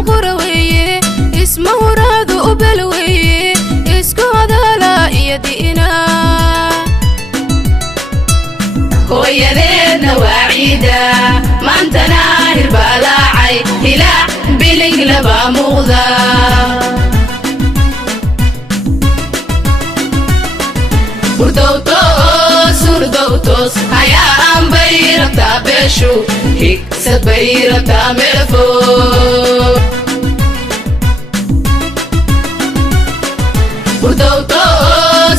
القروي اسمه راد وبلوي اسكو هذا لا يدينا hooyadeedna waa ciida maantana hirbalaacay hilaac bilig laba muuqda hurdowtoos hayaa aan bayrata beeshu higsad bayrata meelfo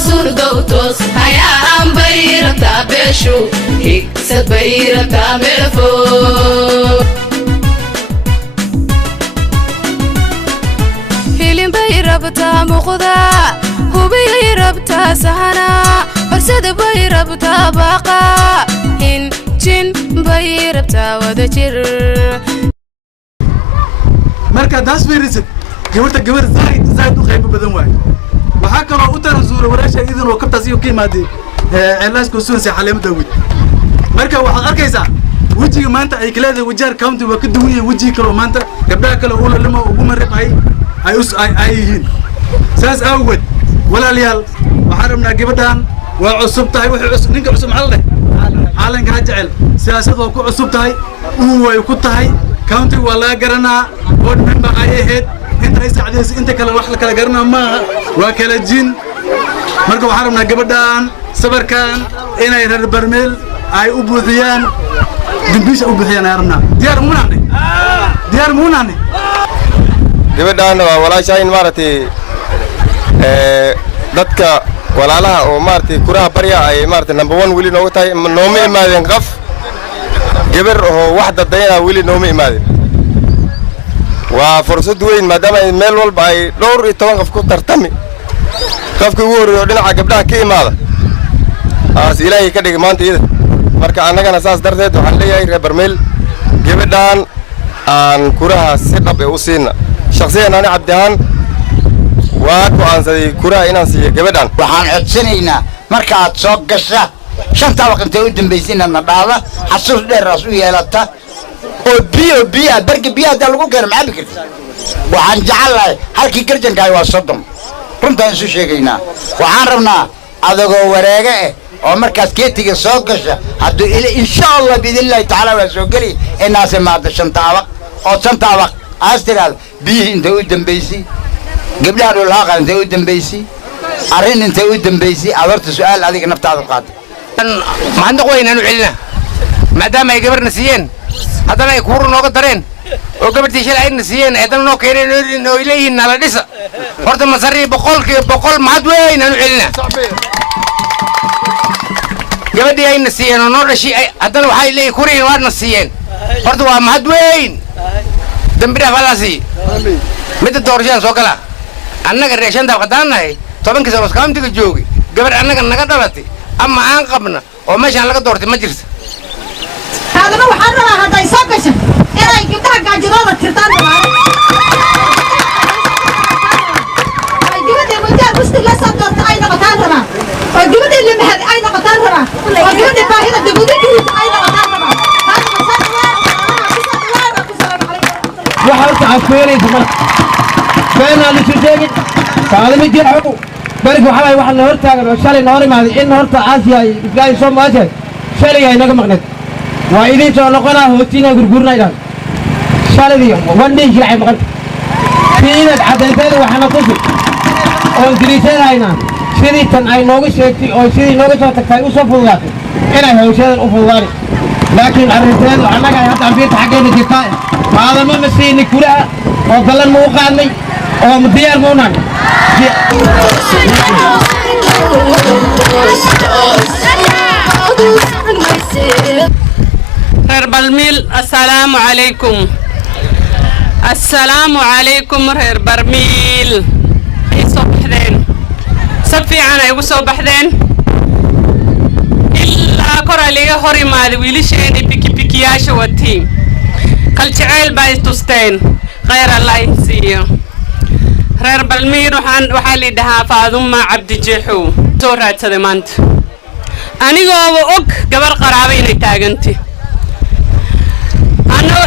hurdowtoos hayaa aan bayrata beeshu higsad bayrata meelfo hilin bay rabtaa muuqda hubiyay rabtaa sahana horsada bay rabtaa baaqa hinjin bay rabtaa wada jir marka daas fiirisid gabar zaid u qayb badan waay waxa kale oo u tarasuura walaasha idin oo kabtaas iyo qiimaadii cilaasku suunsi xaleemo Daawud marka waxaad arkaysaa wajiga maanta ay kaleedahay wajaar county waa ka duwan yahay wajiga kale maanta gabdhaha kale oo lama ugu marqay ay yihiin saas awgeed walaalyaal waxaan rabnaa gabadhan waa cusub tahay wixii ninka cusub maxaa leh caalanka jecel siyaasadda ku cusub tahay uu way ku tahay county waa la garanaa board member ay ahayd inta saacadiis inta kale wax la kala garanaa ma waa kala jin marka waxaan rabnaa gabadhan sabarkan inay reer barmeel ay u buuxiyaan dambisha u buuxiyaan ay rabnaa diyaar muunane gabadhan waa walaashayn maartay dadka walaalaha oo maartay kuraha barya ay maartay number 1 wili noogu tahay nooma imaadeen qaf gabar oo wax dadayna wili nooma imaadeen waa fursad weyn maadaama meel walba ay dhowr iyo 10 qof ku tartami qofkii ugu horeeyo dhinaca gabdhaha ka imaada ilaahay ka dhigay maanta iyada marka annagana saas darteed waxaan leeyahay reer barmeel gabadhan aan kuraha si dhab u siina shakhsiyan ana cabdihan waa ku aansaday kuraha inaan siiyo gabadhan waxaan codsanaynaa marka aad soo gasha shanta waqti u dambeysina nadhaada xasuus dheeraas u yeelata oo biyo barka biyaha lagu gaaro macalin karti waxaan jecelahay halkii garjankaay waa 30 runtaan isu sheegaynaa waxaan rabnaa adagoo wareega oo markaas keetiga soo gasha hadduu insha Allah biidilaahi taala waa soo gali inaas maada shanta waqti aastiraad biyo inta u dambeysay gabdhaha dhulaaqa inta u dambeysay arrin inta u dambeysay adoorta su'aal adiga naftaada qaad maanta qoynan u celina maadaama ay gabarna siiyeen haddana ay kuuru nooga dareen oo gabadhii shalay ayna siiyeen haddana noo keeneen oo ilayhiin nala dhisa horta masari 100% mahad weyn aan u celina gabadhii ayna siiyeen oo noo dhashay haddana waxay leeyihiin kuriin waadna siiyeen horta waa mahad weyn dambi dhaaf alaasi midda doorashada soo gala annaga reeshanta qadaanahay 10 kiisa countiga joogi gabar annaga naga dhalatay ama aan qabna oo meeshan laga doortay ma jirto هذا waxaan rabaa haday soo gasho inay gabdhaha gaajirooda tirtaan ay gabadha wajaar mustil la soo doortay ay noqotaan rabaa oo gabadha limahad ay noqotaan rabaa oo gabadha baahida dawladda ay noqotaan rabaa waxa aan fiirinaysa marka beena la sheegay saadama jirxo bariga waxa la hortaagan oo shalay noor imaaday in horta Aasiya islaay soo maashay shalay ay naga maqnay waa idin soo noqonaa hootiina gurgurnaydaan shaladii wandii jilay maqan fiina cadeynteeda waxana tusi oo diriisanayna sidii tan ay nooga sheegtay oo sidii nooga soo tagtay u soo fududaatay inay hawshadan u fududaani laakiin arrinteedu annaga hadda fiirta xageena jirtaa maadama masiini kulaha oo galan muu qaadnay oo diyaar muunan reer barmiil assalaamu calaykum reer barmiil ay soo baxdeen sab fiican ay ugu soo baxdeen ilaa kor aliga hor imaaday wiilasheeni bikibikiyaasha watiin qaljaceyl bay tusteen khayr allah siiyo reer barmiil waxaa la dhahaa Faaduma Cabdi Jeexow soo raadsaday maanta anigoo og gabar qaraabo inay taagantay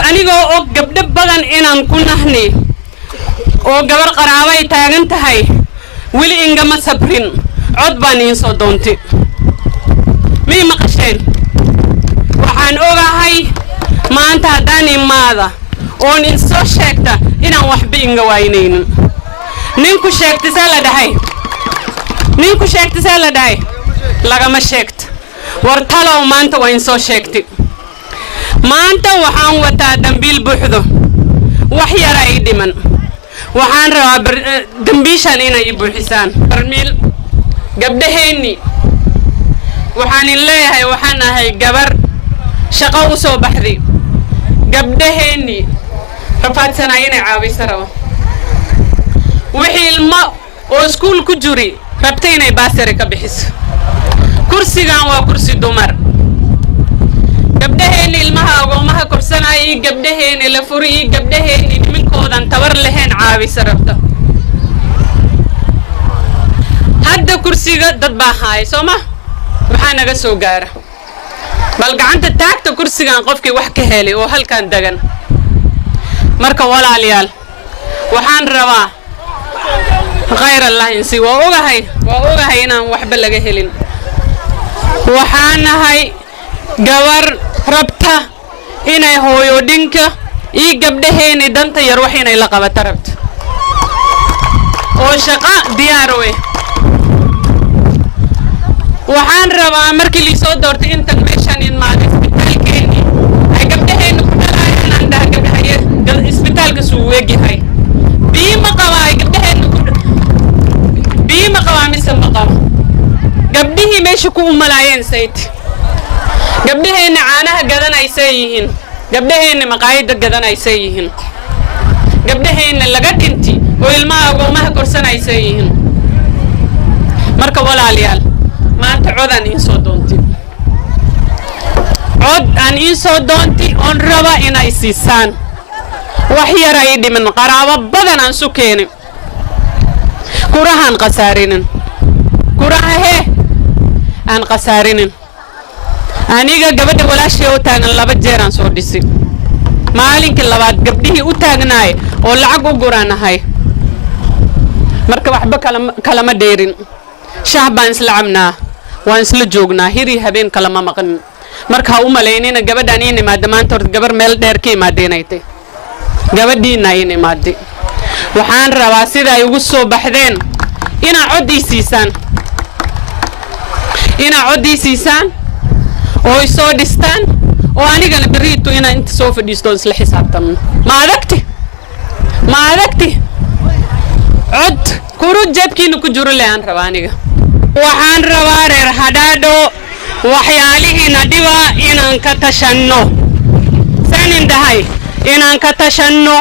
anigoo og gabdho badan inaan ku nahni oo gabar qaraabay taagan tahay weli ingama sabrin cod baan iin soo doontay mii maqasheen waxaan ogahay maanta haddaan imaada oon in soo sheegta inaan waxba inga waynaynin ninku sheegtisee la dhahay lagama sheegta war talow maanta waa in soo sheegtay maanta waxaan wataa dambiil buuxdo wax yara ay dhiman waxaan rabaa dambiishan inay buuxisaan barmiil gabdhaheenni waxaan in leeyahay waxaan ahay gabar shaqo u soo baxday gabdhaheenni rafaadsanaa inay caawiso rabo wixii ilmo oo iskuul ku juri rabta inay baasari ka bixiso kursigan waa kursi dumar gabdhaheenni ilmaha agoomaha korsanaya iyo gabdhaheenni la furi iyo gabdhaheenni nimankoodan tabar lahayn caawisa rabta hadda kursiga dad baa haaya soo ma maxaa naga soo gaara bal gacanta taagta kursigan qofkii wax ka helay oo halkan degan marka walaalayaal waxaan rabaa khayr allah insi waa ogahay inaan waxba laga helin waxaan nahay gabar rabta inay hooyodhinka iyo gabdhaheeni danta yar wax inay la qabata rabto oo shaqo diyaar we waxaan rabaa markii liisoo doortay intan meeshan in maada isbitaalkeeni ay gabdhaheeni ku dhalaayeen aan dhaha gabdhahaye isbitaalka suu weegyahay biima qabaa gabdhaheeni biima qabaa mise ma qabo gabdhihii meesha ku umalaayeen sayd gabdhaheeni caanaha gadanaysay yihiin gabdhaheeni maqaayada gadanaysay yihiin gabdhaheeni laga dhinti oo ilmaha agoomaha korsanaysay yihiin marka walaalayaal maanta cod aan iin soo doonti oon raba inay siisaan wax yar ay dhiman qaraabo badan aan su keenin kurahaan qasaarinin kuraha aan qasaarinin aniga gabadha walaashii u taagan 2 jeer aan soo dhisay maalinkii labaad gabdhihii u taagnaay oo lacag u guranahay marka waxba kalama dheerin shahbaan isla cabnaa waan isla joognaa hiri habeen kalama maqan marka u maleynina gabadhan in imaada maanta hor gabar meel dheer ka imaadeenaytay gabadhiina in imaaday waxaan rabaa sida ay ugu soo baxdeen inaa cod siisaan oo ay soo dhistaan oo anigana bariito inaa inta soo fadhiisto isla xisaabtamno ma adagti cod kuru jabkiina ku jiro le aan rabaa aniga waxaan rabaa reer hadhaadho waxyaalihiina dhiba inaan ka tashanno sanin dhahay inaan ka tashanno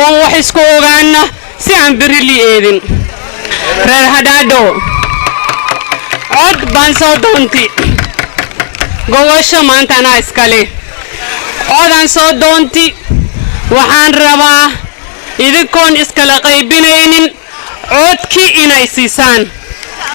oo wax isku ogaana si aan birili eedin reer hadhaadho cod baan soo doonti gobosho maanta anaa iskale codaan soo doonti waxaan rabaa idinkoon iskala qaybinaynin codkii inay siisaan